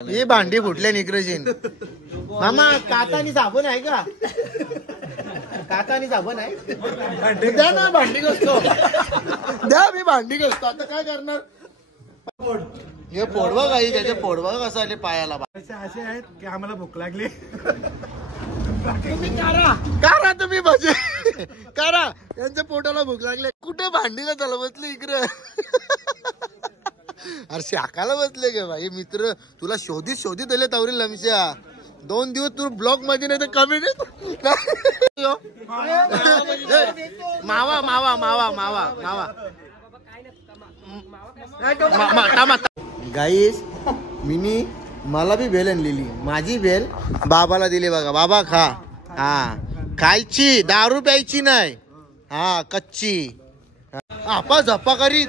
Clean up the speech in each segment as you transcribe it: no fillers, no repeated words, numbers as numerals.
ही भांडी फुटल्या निकरशीन मामा. काकानी साबण आहे का? काकानी साबण आहे? द्या ना, भांडी घासतो. द्या, मी भांडी घासतो. आता काय करणार? हे फोडवा काही त्याचे फोडवा कसं आले पायाला. असे आहेत की आम्हाला भूक लागली. तुम्ही करा तुम्ही भजे करा. त्यांच्या पोटाला भूक लागले. कुठे भांडीला त्याला बसले इकडे. अरे शाकाला बसले गे भाई. मित्र तुला शोधित शोधित दिले तवरी लमशा. 2 दिवस तू ब्लॉक मध्ये नाही तर कमी नाही. मावा मावा मावा मावा मावा गाईस. मिनी मला बी भेल आणलेली. माझी भेल बाबाला दिली बघा. बाबा खा. हा खायची, दारू प्यायची नाही. हा कच्ची. आपा झप्पा करीत.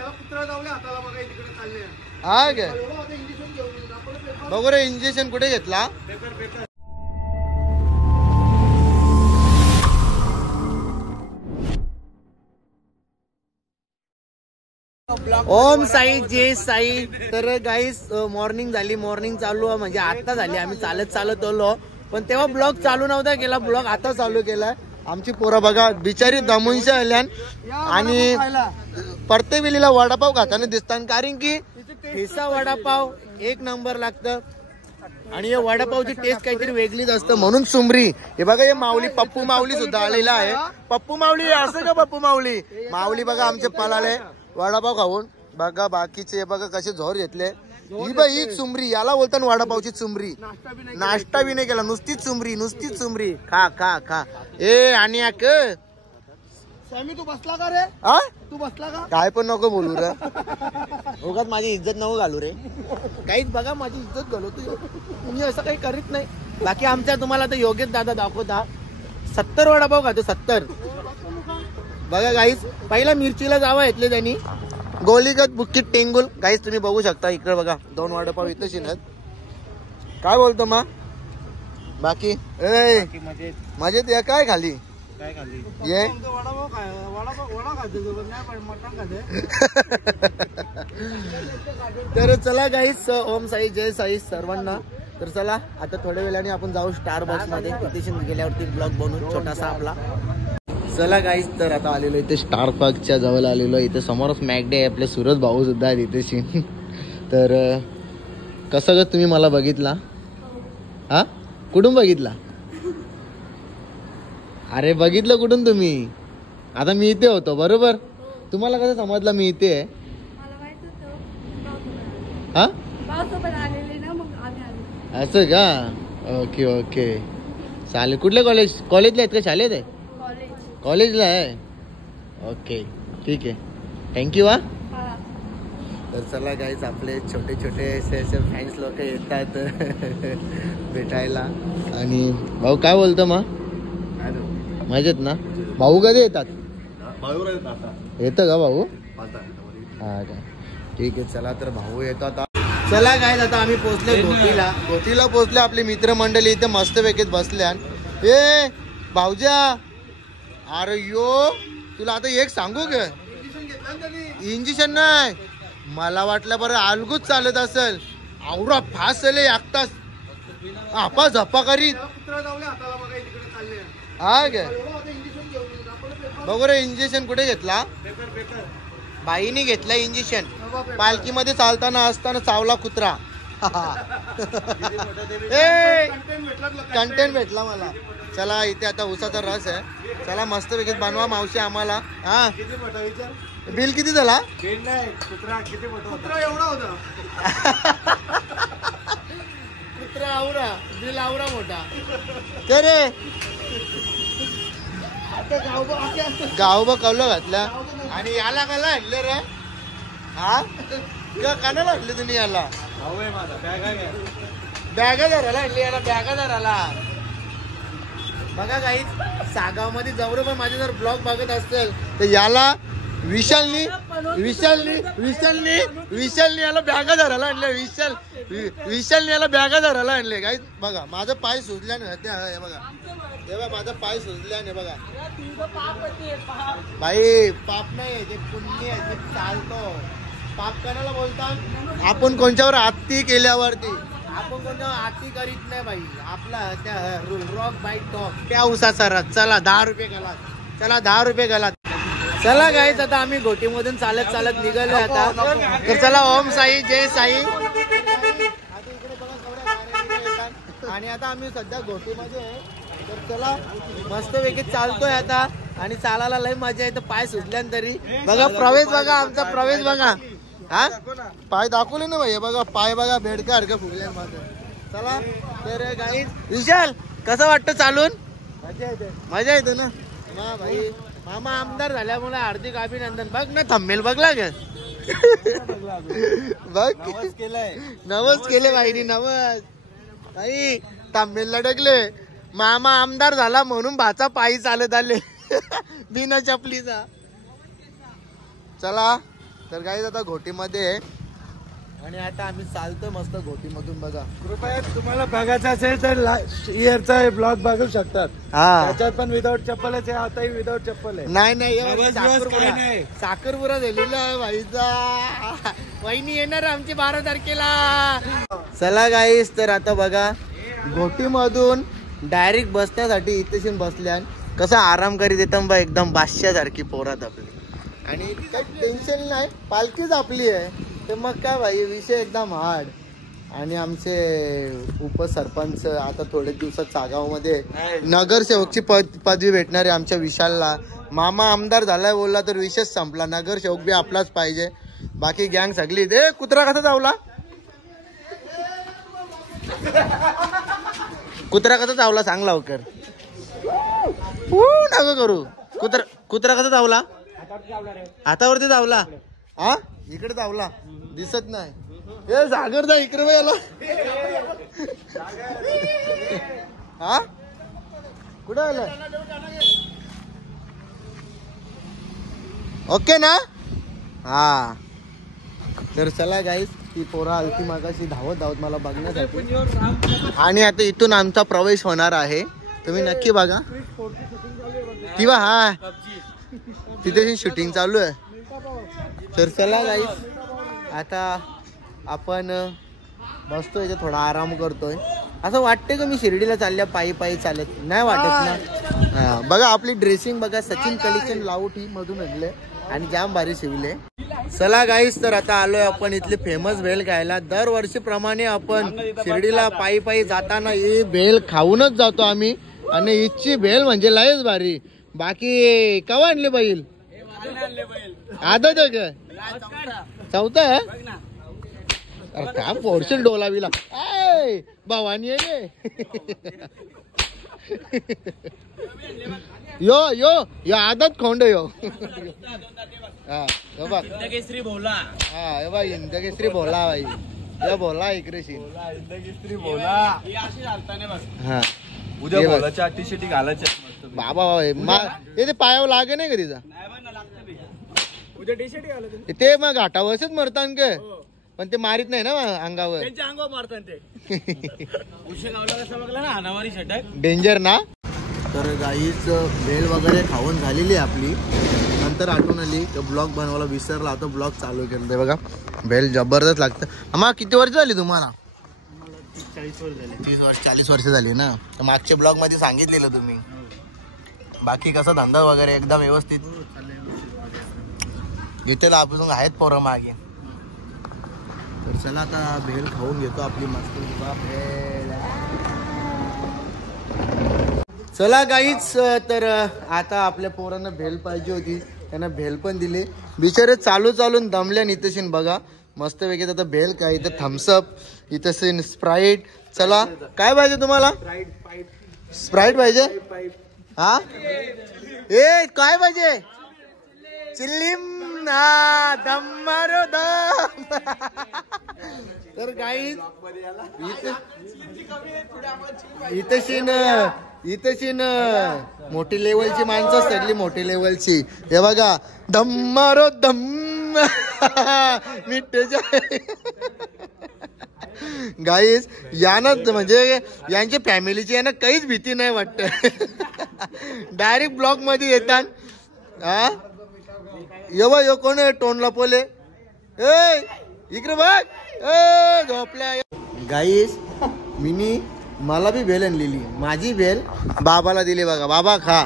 हा गे बघू रे. इंजेक्शन कुठे घेतला? ओम साई जय साई. तर गाईस मॉर्निंग झाली. मॉर्निंग चालू म्हणजे आता झाली. आम्ही चालत चालत आलो पण तेव्हा ब्लॉग चालू नव्हता केला. ब्लॉग आता चालू केलाय. आमची पोरं बघा बिचारी दमूनशा आल्यान आणि प्रत्येक वेळेला वडापाव खाताना दिसतात. कारण की ठेसा वडापाव 1 नंबर लागतं आणि या वडापावची टेस्ट काहीतरी वेगळीच असतं. म्हणून सुमरी. हे बघा हे माऊली, पप्पू माऊली सुद्धा आलेला आहे. पप्पू माऊली असं का? पप्पू माऊली माऊली बघा आमचे पळाले वडापाव खाऊन. बघा बाकीचे बघा कसे झोर घेतले. ही बाई ही चुमरी, याला बोलतात वडापावची चुमरी. नाश्ता बी नाही केला, नुसतीच चुमरी, नुसतीच चुमरी. खा खा खा. ए आणि तू बसला का रे? हा तू बसला का? काय पण नको बोलू रे. उगाच माझी इज्जत नको घालू रे. काहीच बघा माझी इज्जत घालवतो. तुम्ही असं काही करीत नाही. बाकी आमच्या तुम्हाला तर योगेश दादा दाखवता 70 वडापाव खातो. 70 बघा गाईस. पहिला मिरचीला जावा घेतले त्यांनी. गोलीगत बुक्कीत टेंगुल गाईस तुम्ही बघू शकता. इकडे बघा 2 वडापाव इथं शिनत. काय बोलतो मा? बाकी मजेत या. काय खाली ये तर चला गाईस. ओम साई जय साई सर्वांना. तर चला आता थोड्या वेळाने आपण जाऊ स्टार बॉक्स मध्ये. तिथे गेल्यावरती ब्लॉग बनवून छोटासा आपला. चला गाईस तर आता आलेलो इथे स्टार पार्कच्या जवळ आलेलो. इथे समोरच मॅकडे आहे. आपले सूरज भाऊ सुद्धा आहेत इथे. तर कसं ग तुम्ही मला बघितला? हा कुठून बघितला? अरे बघितलं कुठून तुम्ही? आता मी इथे होतो बरोबर. तुम्हाला कसं समजलं मी इथे आहे? हा असं का? ओके ओके चालेल. कुठल्या कॉलेजला आहेत का शाळेत आहे? कॉलेजला आहे. ओके ठीक आहे. थँक्यू. हा तर चला गाईज आपले छोटे छोटे असे फॅन्स लोक येतात भेटायला. आणि भाऊ काय बोलतो मग? मजेत ना? भाऊ कधी येतात? येतं का भाऊ? हा का ठीक आहे. चला तर भाऊ येतो आता. चला गाईज आता आम्ही पोहोचले घोटीला पोहोचले. आपली मित्रमंडळी इथे मस्त पैकीत बसल्या. ए भाऊजा अरे यो तुला आता एक सांगू ग. इंजेक्शन नाही मला वाटलं बरं अलगूच चालत असेल. आवरा फास्ट झाले एकतास. आपा झप्पा करीत. हा गे बघू रे. इंजेक्शन कुठे घेतला? बाईने घेतला इंजेक्शन. पालखीमध्ये चालताना असताना चावला कुत्रा. कंटेंट भेटला मला. चला इथे आता उसाचा रस आहे. चला मस्त पैकी बनवा मावशी आम्हाला. हा बिल किती झाला? कुत्रा एवढा होता. कुत्रा आवरा बिल आवरा मोठा. ते रे गाव कवलं घातला. आणि याला काला आणले रे? हा कानाला आणले तुम्ही याला? बॅगा धरायला आणली याला. बॅगा धरायला बघा काही सागाव मध्ये जवळ पण माझे जर ब्लॉग बघत असेल तर याला विशालनी याला बॅगा धरायला आणले. विशालनी याला बॅगा धरायला आणले. काही बघा माझं पाय सुजल्याने बघा. तेव्हा माझा पाय सुजल्याने बघा. भाई पाप नाही ते पुण्य चालतो. पाप करायला बोलतात आपण कोणच्यावर आत्ती केल्यावरती. आपण कोण आती करीत नाही बाई. आपला त्या रॉक बाईक टॉक त्या उसाचा रथ. चला 10 रुपये घाला. चला 10 रुपये घाला. चला गाईच आता आम्ही घोटीमधून चालत चालत निघालो आता. तर चला ओम साई जय साई. आणि आता आम्ही सध्या घोटीमध्ये आहे. तर चला मस्त पैकी चालतोय आता. आणि चालायला लय मजा येते. पाय सुटल्यानंतरी बघा प्रवेश बघा आमचा प्रवेश बघा. हा पाय दाखवले ना भाई. बघा पाय बघा भेडका फुगल्या माझं. चला तर गाईज विशाल कसं वाटतं चालून. मजा येते ना भाई. मामा आमदार झाल्यामुळे हार्दिक अभिनंदन. बघ ना थंबनेल बघला ग. बघ नवस केले बाईनी नवस. बाई थंबनेल लटकले. मामा आमदार झाला म्हणून भाचा पायी चालत आले बिना चपलीचा. चला तर गाईज आता घोटीमध्ये आणि आता आम्ही चालतोय मस्त घोटीमधून. बघा कृपया तुम्हाला बघायचं असेल तर इयरचा ब्लॉग बघू शकतात. त्याच्यात पण विदाऊट चप्पलच आहे. आताही विदाऊट चप्पल आहे. नाही साखरपुरा झालेला आहे भाईचा. वहिनी येणार आमची 12 तारखेला. चला गाईस तर आता बघा घोटीमधून डायरेक्ट बसण्यासाठी इथेशी बसल्या. कसं आराम करीत येतं बा एकदम बादशासारखी पोरात आपली. आणि काही टेन्शन नाही. पालखीच आपली आहे. तर मग काय भाई विषय एकदम हार्ड. आणि आमचे उपसरपंच आता थोड्या दिवसात चागावमध्ये नगरसेवकची पदवी भेटणार आहे आमच्या विशालला. मामा आमदार झालाय बोलला तर विषय संपला. नगरसेवक बी आपलाच पाहिजे. बाकी गँग सगळी. दे कुत्रा कसा चावला. कुत्रा कसा चावला सांग लवकर. नको करू. कुत्रा कसा चावला. हातावरती चावला. हा इकडे चावला दिसत नाही. हे सागर जा इकडे याला. हा कुठं आलं. ओके ना. हा तर चला गाईस ती पोरा आलती मागाशी धावत मला बघण्यासाठी. आणि आता इथून आमचा प्रवेश होणार आहे. तुम्ही नक्की बघा किंवा हा तिथे शूटिंग चालू आहे. तर चला गाईस आता आपण बसतोय थोडा आराम करतोय. असं वाटतंय का मी शिर्डीला चालल्या पायी चालत नाही वाटत ना. बघा आपली ड्रेसिंग बघा. सचिन कलेक्शन लावटी मधून आणले आणि जाम भारी शिवले. चला गाईस तर आता आलोय आपण इथली फेमस भेल खायला. दरवर्षीप्रमाणे आपण शिर्डीला पायी जाताना ही भेल खाऊनच जातो आम्ही. आणि इथची भेल म्हणजे लयच भारी. बाकी कवा आणले बैल. आदत आहे का चौथा आहे. अरे का पोर्शन डोलावीला भवानी आहे यो आदत खोंड यो. हा बघ इंदकेसरी भोला. हा बघ इंदकेसरी भोला भाई. यो भोला इकडे इंदकेसरी भोला. हा उद्या भोलाच्या टी-शर्ट घालायच्या बाबा. ते पायावर लागे नाही का तिचा. उद्या टी-शर्ट घालायचं ते मग घाटावरच मरतात का. पण ते मारित नाही ना अंगावर. त्यांच्या अंगावर मारतात ते. डेंजर ना. तर गाईच भेल वगैरे खाऊन झालेली आहे आपली. नंतर आठवण आली तर ब्लॉग बनवायला विसरला होता. ब्लॉग चालू केलं. बघा भेल जबरदस्त लागतं. आम्हा किती वर्ष झाली तुम्हाला. 40 वर्ष झाले. 30 वर्ष 40 वर्ष झाली ना. तर मागच्या ब्लॉग मध्ये सांगितलेलं तुम्ही. बाकी कसा धंदा वगैरे एकदम व्यवस्थित. इथे आपण आहेत पोरं मागे. तर चला आता भेल खाऊन घेतो आपली मस्त भेल. चला गाईच तर आता आपल्या पोरांना भेल पाहिजे होती. त्यांना भेल पण दिली. बिचारे चालून दमल्या. नितेशीन बघा मस्त वेगळी आता भेल काय. इथं थम्सअप इथं स्प्राईट. चला काय पाहिजे तुम्हाला. स्प्राईट पाहिजे. हा ए काय पाहिजे. चिल्लीम दम मारो दम. तर गाईज इथेशीन मोठी लेवलची माणसं सगळी मोठी लेवलची. हे बघा दम मारो दम. मिठ्ठेच्या गाईज यानं म्हणजे यांच्या फॅमिलीची यांना काहीच भीती नाही वाटत. डायरेक्ट ब्लॉक मध्ये येतात. हा यो कोण आहे टोन लपवले. इकडे बघ झोपल्या. गाईस मिनी मला बी भेल आणलेली. माझी भेल बाबाला दिली बघा. बाबा खा.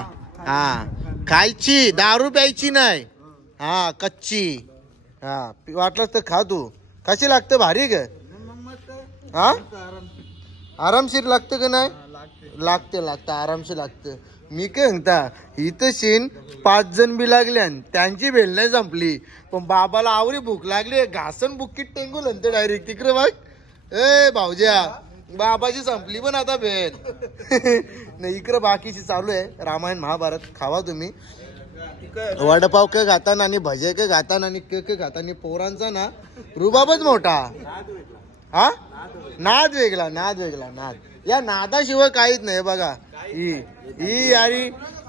हा खायची, दारू प्यायची नाही. हा कच्ची. हा वाटलंच तर खा तू. कशी लागतं? भारी ग. हा आरामशीर लागतं का नाही? लागतं आरामशीर लागतं. मी काय म्हणता इथं शेण 5 जण बी लागल्या त्यांची भेल नाही संपली पण बाबाला आवरी भूक लागली. घासन बुक्कीत टेंगूल ते डायरेक्ट तिकडे बघ. ए भाऊज्या बाबाची संपली पण आता भेल. नाही इकडं बाकीची चालू आहे. रामायण महाभारत खावा तुम्ही. वडापाव के खाताना आणि भजे के खाताना आणि के खाताना पोरांचा ना रुबाबच मोठा. हा नाद वेगळा. नाद या नादाशिवाय काहीच नाही. बघा ही यारी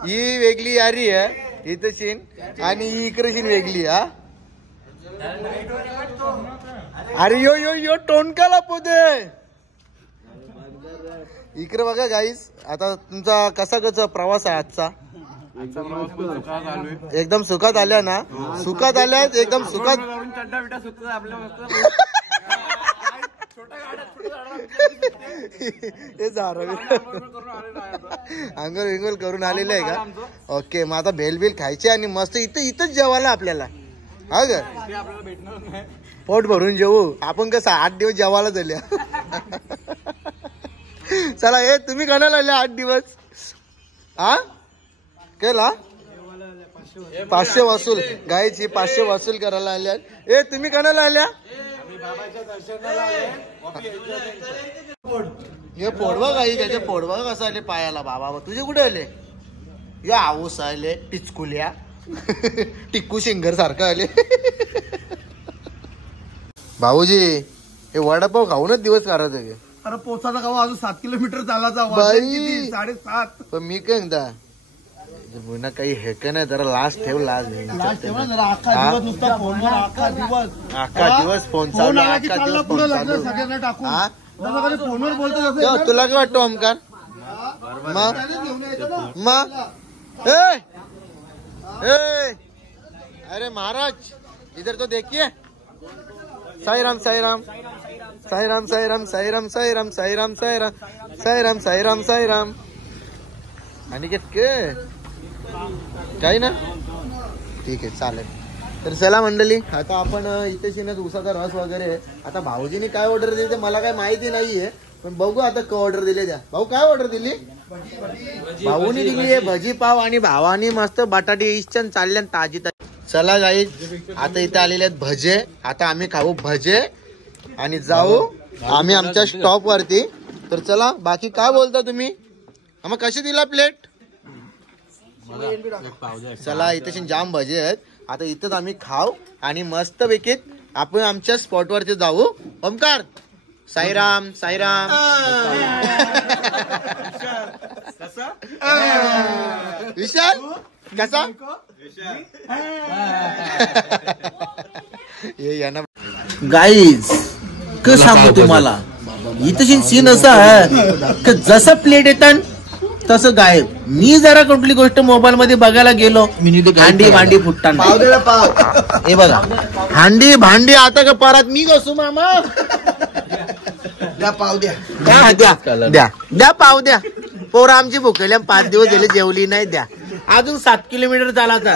ही वेगळी यारी आहे इथं शीन आणि ही इकडे शीन वेगळी. हा अरे यो यो यो टोनकाला पोते इकडे बघा गाईस. आता तुमचा कसा प्रवास आहे आजचा? एकदम सुखात आल्या ना? सुखात आल्यात एकदम सुखात. हे अंगल विंगल करून आलेलं आहे का? ओके मग आता भेल खायचे आणि मस्त इथंच जेवायला आपल्याला. हा ग पोट भरून जेवू आपण. कसं 8 दिवस जेवायला झाल्या. चला हे तुम्ही कणाला आल्या 8 दिवस? हा केला 500 वसूल. गायची 500 वसूल करायला आल्या. ए तुम्ही कणाला आल्या? हे पोडवा गाई त्याचे पोडवा कसं आले पायाला. बाबा तुझे कुठे आले? या आऊस आले टिचकुल्या. टिक्कू शिंगर सारखं आले. भाऊजी हे वडापाव खाऊनच दिवस काढायचं. अरे पोचाचा गाव अजून 7 किलोमीटर चालायचा. 7:30. पण मी काय म्हणता पुन्हा काही हे का नाही. जरा लास्ट ठेव. लास्ट अख्खा दिवस फोन चालू. सगळ्यांना टाकून फोनवर बोलतो. तुला काय वाटतो ओमकार? मग अरे महाराज इधर तो देखिए. साईराम साईराम साईराम साईराम साईराम साईराम साईराम साईराम साईराम साईराम साईराम. आणि काही ना ठीक आहे चालेल. तर चला मंडळी आता आपण इथे शिनच उसाचा रस वगैरे. आता भाऊजीने काय ऑर्डर दिली ते मला काय माहिती नाहीये पण बघू आता काय ऑर्डर दिले. द्या भाऊ काय ऑर्डर दिली? भाऊनी दिली आहे भजी पाव आणि भावानी मस्त बटाटे इच्छन चालल्या ताजी ताजी. चला गाई आता इथे आलेले आहेत भजे. आता आम्ही खाऊ भजे आणि जाऊ आम्ही आमच्या स्टॉप वरती. तर चला बाकी काय बोलता तुम्ही? मग कशी दिला प्लेट? चला इथे जाम भजे आहेत. आता इथेच आम्ही खाऊ आणि मस्त पैकी आपण आमच्या स्पॉट वरती जाऊ. ओमकार साईराम साईराम. विशाल कसा? गाईज क सांगू तुम्हाला इथं सीन असा आहे जसं प्लेट येतात तसं गायब. मी जरा कुठली गोष्ट मोबाईल मध्ये बघायला गेलो हांडी भांडी फुटताना. हे बघा हांडी भांडी आता का परत मी कसू मामा. द्या पाव द्या द्या द्या द्या पाव द्या. पोरं आमची भुकेल्या 5 दिवस झाले जेवली नाही. द्या अजून 7 किलोमीटर चालायचा.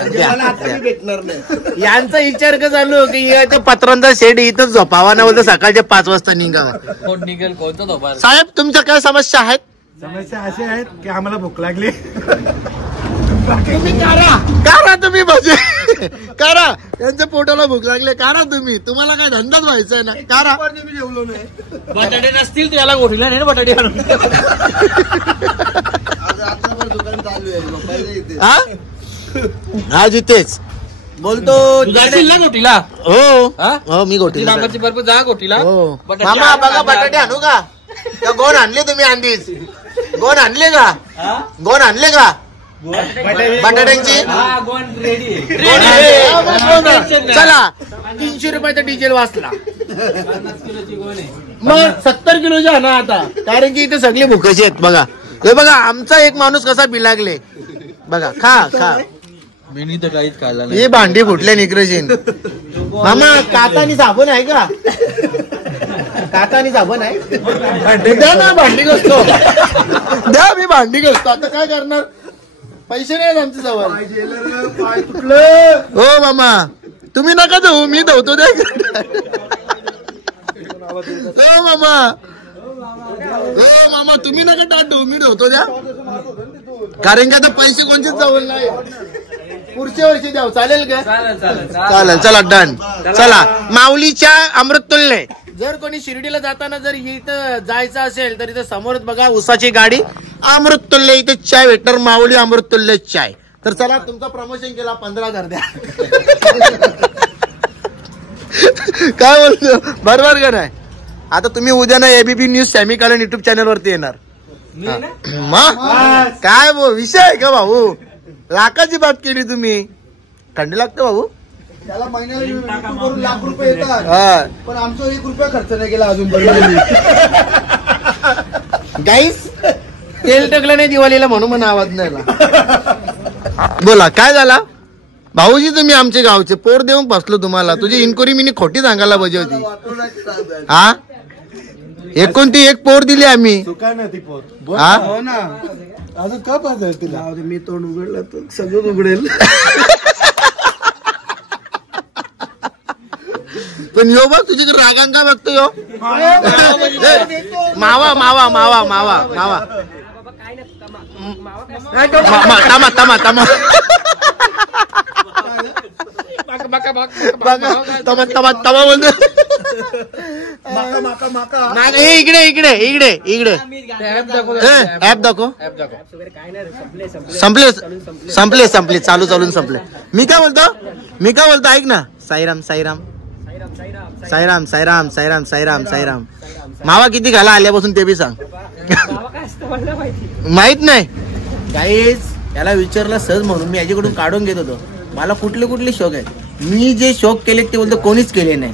भेटणार नाही. यांचा विचार का चालू की पत्रांचा शेड इथंच झोपावा ना बोलतो. सकाळच्या 5 वाजता निघावा. कोण निघेल कोणतं झोपा? साहेब तुमच्या काय समस्या आहेत? समस्या अशी आहेत की आम्हाला भूक लागली. तुम्ही करा तुम्ही भजे करा. त्यांच्या पोटाला भूक लागले करा तुम्ही. तुम्हाला काय धंदाच व्हायचा ना करा. मी जेवलो नाही. बटाटे नसतील त्याला गोठीला नाही बटाटे आणून. दुकान चालू आहे. आज इथेच बोलतो जाशील ना गोठीला? हो मी गोठीला बरोबर जा गोठीला. हो मामा बघा बटाटे आणू का? गोण आणले तुम्ही अंडीच? गोण आणले का? गोण आणले का बटाट्यांची? चला 300 रुपयाचा डिझेल वाचला. मग 70 किलोच्या आहे ना आता. कारण की इथे सगळे भुकेचे आहेत. बघा हे बघा आमचा एक माणूस कसा बिलागले. बघा खा खा. मी तर काहीच खाल्ला ही भांडी फुटल्या निकरशीन. मामा कातानी साबण आहे का? काका आणि साबण आहे द्या ना, भांडी घासतो द्या, मी भांडी घासतो. आता काय करणार, पैसे नाही आमच्या जवळ. पाय तुटलं. हो मामा तुम्ही नका जाऊ, मी धावतो द्या. हो मामा तुम्ही नका टाटू, मी धावतो द्या. कारण की आता पैसे कोणतेच जवळ नाही, पुढच्या वर्षी द्याव. चालेल का? चालेल. चला डन. चला माऊलीच्या अमृततुल्य. जर कोणी शिर्डीला जाताना जर इथं जायचं असेल तर इथं समोरच बघा उसाची गाडी, अमृततुल्य. इथे चाय भेटणार, माऊली अमृततुल्य चाय. तर चला तुमचं प्रमोशन केला, 15,000 द्या. काय बोलतो, बरोबर का नाही? आता तुम्ही उद्या ना ABP news semicolon YouTube channel वरती येणार. मग काय विषय आहे का भाऊ? लाखाची बात केली तुम्ही. थंडी लागते भाऊ. त्याला महिन्याला YouTube वरून लाख रुपये येतात, पण आमचा 1 रुपया खर्च नाही केला अजून. गाईस तेल टाकलं नाही दिवाळीला म्हणून आवाज नाही आला. बोला काय झाला भाऊजी? तुम्ही आमचे गावचे पोर देऊन बसलो तुम्हाला. तुझी इन्क्वायरी मी खोटी सांगायला पाहिजे होती. हा 1 पोर दिली आम्ही. चुका ना ती पोर. हा हो ना, अजून का पाहिजे तिला? मी तोंड उघडलं तर सगळं उघडेल. पण यो बघ तुझ्याकडे रागांग का बघतो यो? मावा मावा मावा मावा मावा तमा तमा तमा तमा तमा तमा बोलतो. इकडे इकडे इकडे इकडे ऍप दाखव. संपले संपले संपले चालू चालून संपले. मी काय बोलतो ऐक ना. साईराम साईराम साईराम साईराम साईराम साईराम साईराम. मावा किती घाला आल्यापासून ते बी सांग. माहित नाही गाईज. याला विचारलं सहज म्हणून मी याच्याकडून काढून घेत होतो. मला कुठले कुठले शौक आहेत. मी जे शौक केले ते बोलतो कोणीच केले नाही.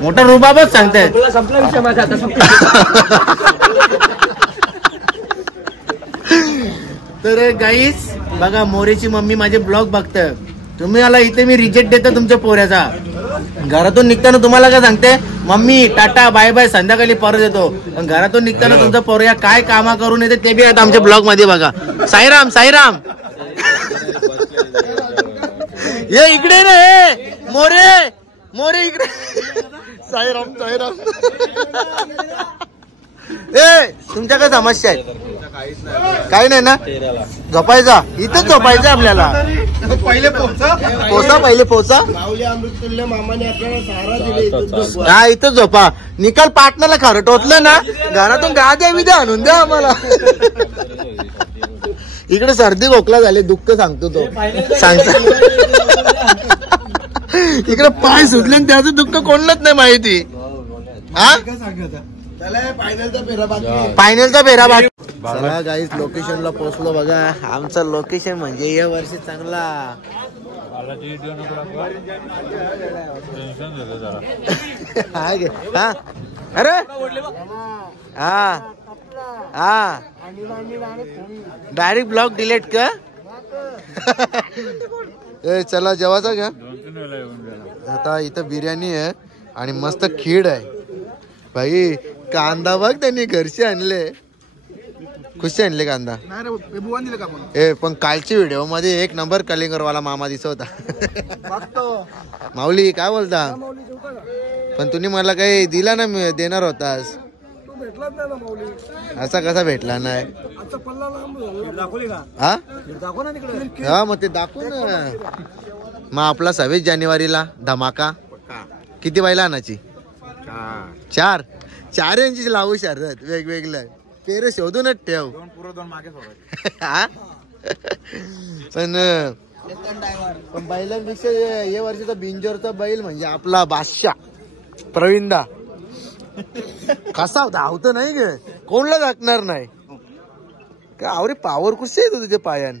मोठा रुबाबच सांगताय. तर गाईज बघा मोरेची मम्मी माझे ब्लॉग बघताय. तुम्ही आला इथे मी रिजेक्ट देतो तुमच्या पोऱ्याचा. घरातून निघताना तुम्हाला काय सांगते, मम्मी टाटा बाय बाय संध्याकाळी परत येतो. पण घरातून निघताना तुमचा पोरया काय कामा करून येते ते बी आहेत आमच्या ब्लॉग मध्ये बघा. साईराम साईराम. ये इकडे रे मोरे मोरे इकडे. साईराम साईराम. ए तुमच्या काय समस्या आहे? काही नाही ना. झोपायचा इथंच झोपायचं आपल्याला. पहिले पोचा पहिले पोचा. माऊली अमृततुल्य मामाने आपल्याला सहारा दिले. हा इथंच झोपा. निकाल पाटणाला खरं टोचलं ना घरातून गाद्या विद्या आणून द्या आम्हाला. इकडे सर्दी खोकला झाले दुःख सांगतो तो सांगतो. इकडे पाय सुटले त्याचं दुःख कोणालाच नाही माहिती. हा फायनलचा फेरा बाकी. चला गाईज लोकेशनला पोहोचलो बघा. आमचं लोकेशन म्हणजे या वर्षी चांगला. हा अरे हा हा डायरेक्ट ब्लॉग डिलीट का? चला जेवायचा का? आता इथं बिर्याणी आहे आणि मस्त खीर आहे भाई. कांदा बघ त्यांनी घरचे आणले. खुशी आणले कांदा. पण कालची व्हिडिओ मध्ये 1 नंबर कलिंगरवाला मामा दिसत होता. माऊली काय बोलता? पण तुम्ही मला काही दिला ना देणार होतास. असा कसा भेटला नाही? हा मग ते दाखवू ना. मग आपला 26 जानेवारीला धमाका. किती बायला आणायची? 4 यांची लावू शर्यत वेगवेगळं. पेरे शोधूनच ठेव. पण बैलांपेक्षा या वर्षीचा बिंजोरचा बैल म्हणजे आपला बादशाह प्रवीणदा. कसा होता? आवत नाही ग कोणला दाखणार नाही का? आवरे पावर कुठे येतो तुझ्या पायान?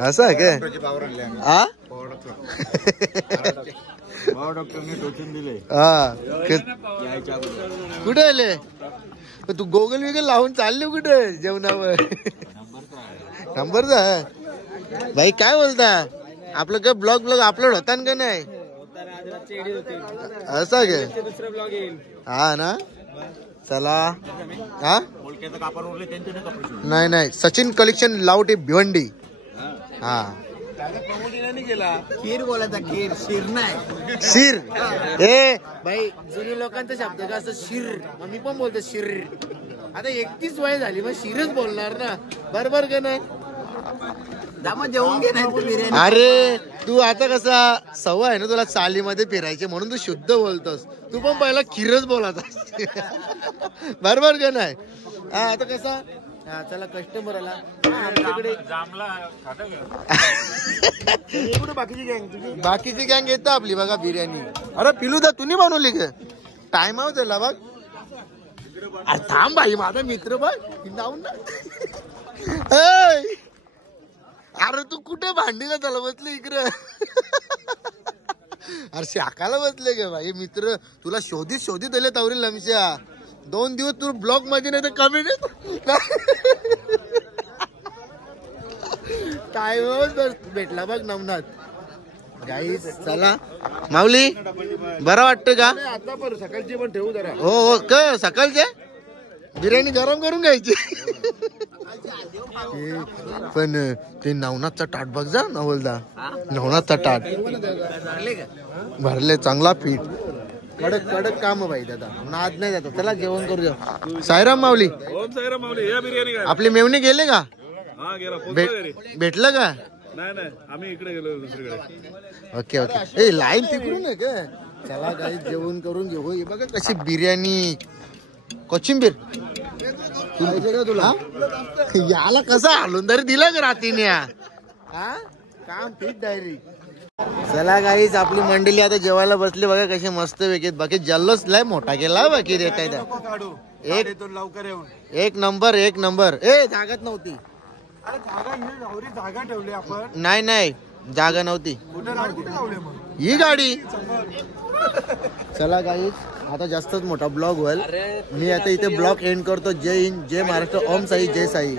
असं आहे काय? हा कुठे आले तू? गोगल विगल लावून चालले कुठे जेवणावर? नंबरचा भाई काय बोलता? आपलं काय ब्लॉग अपलोड होता का नाही? असं गे दुसरा ब्लॉग येईल. हा ना चला हा नाही नाही सचिन कलेक्शन लावटी भिवंडी हा खीर बोलायचा खीर शिर नाही. शिर ए भाई जुनी लोकांचा शब्द का असं शिर मग मी पण बोलतो शिर आता 31 वय झाली मग शिरच बोलणार ना बरोबर का नाही. जेवून घे नाही बिर्याणी. अरे तू आता कसा सवय आहे ना तुला चालीमध्ये फिरायचे म्हणून तू शुद्ध बोलतोस. तू पण पहिला खीरच बोलायचा बरोबर का नाही. हा आता कसा हा चला कस्टमर आला आमच्याकडे बाकीची गँग येतं आपली बघा बिर्याणी. अरे पिलू दा तुम्ही बनवली का टाइम आउट झाला बघ. अरे थांब भाई माझा मित्र बघ जाऊन ना. अरे तू कुठे भांडीला त्याला बसले इकडं. अरे शाकाला बसले गे भाई मित्र तुला शोधित शोधित दिले तवरी लमश्या 2 दिवस तू ब्लॉक मध्ये नाही तर कमी नाही टाइमच भेटला बघ नवनाथ गाईस. चला माऊली बरं वाटतं का आता पण सकाळची पण ठेवू जरा. हो हो का सकाळचे बिर्याणी गरम करून घ्यायची. पण ते नवनाथचा ताट बघ जा नवलदा नवनाथचा ताट भरले चांगला पीठ कडक कडक काम भाई दादा नाद नाही जातो. चला जेवण करूया. साईराम माऊली ओम साईराम माऊली या बिर्याणी आपले मेवणे गेले का हा गेला भेटलं का. नाही आम्ही इकडे गेलो दुसरीकडे. ओके ओके ए लाईन तिकडून आहे का. चला काही जेवण करून घेऊ. हे बघा कशी बिर्याणी कोशिंबीर तुला याला कसा हालून तरी दिला का रात्रीने हा काम फिट डायरी. चला गाईच आपली मंडळी आता जेवायला बसली बघा कशी मस्त वेगळी बाकी जल्लोष लय मोठा केला बाकी देत आहे लवकर येऊन एक नंबर ए जागाच नव्हती. अरे जागा ठेवली आपण. नाही जागा नव्हती कुठे लावले मग ही गाडी. चला गाईच आता जास्तच मोठा ब्लॉग होईल. मी आता इथे ब्लॉग एंड करतो. जय हिंद जय महाराष्ट्र ओम साई जय साई.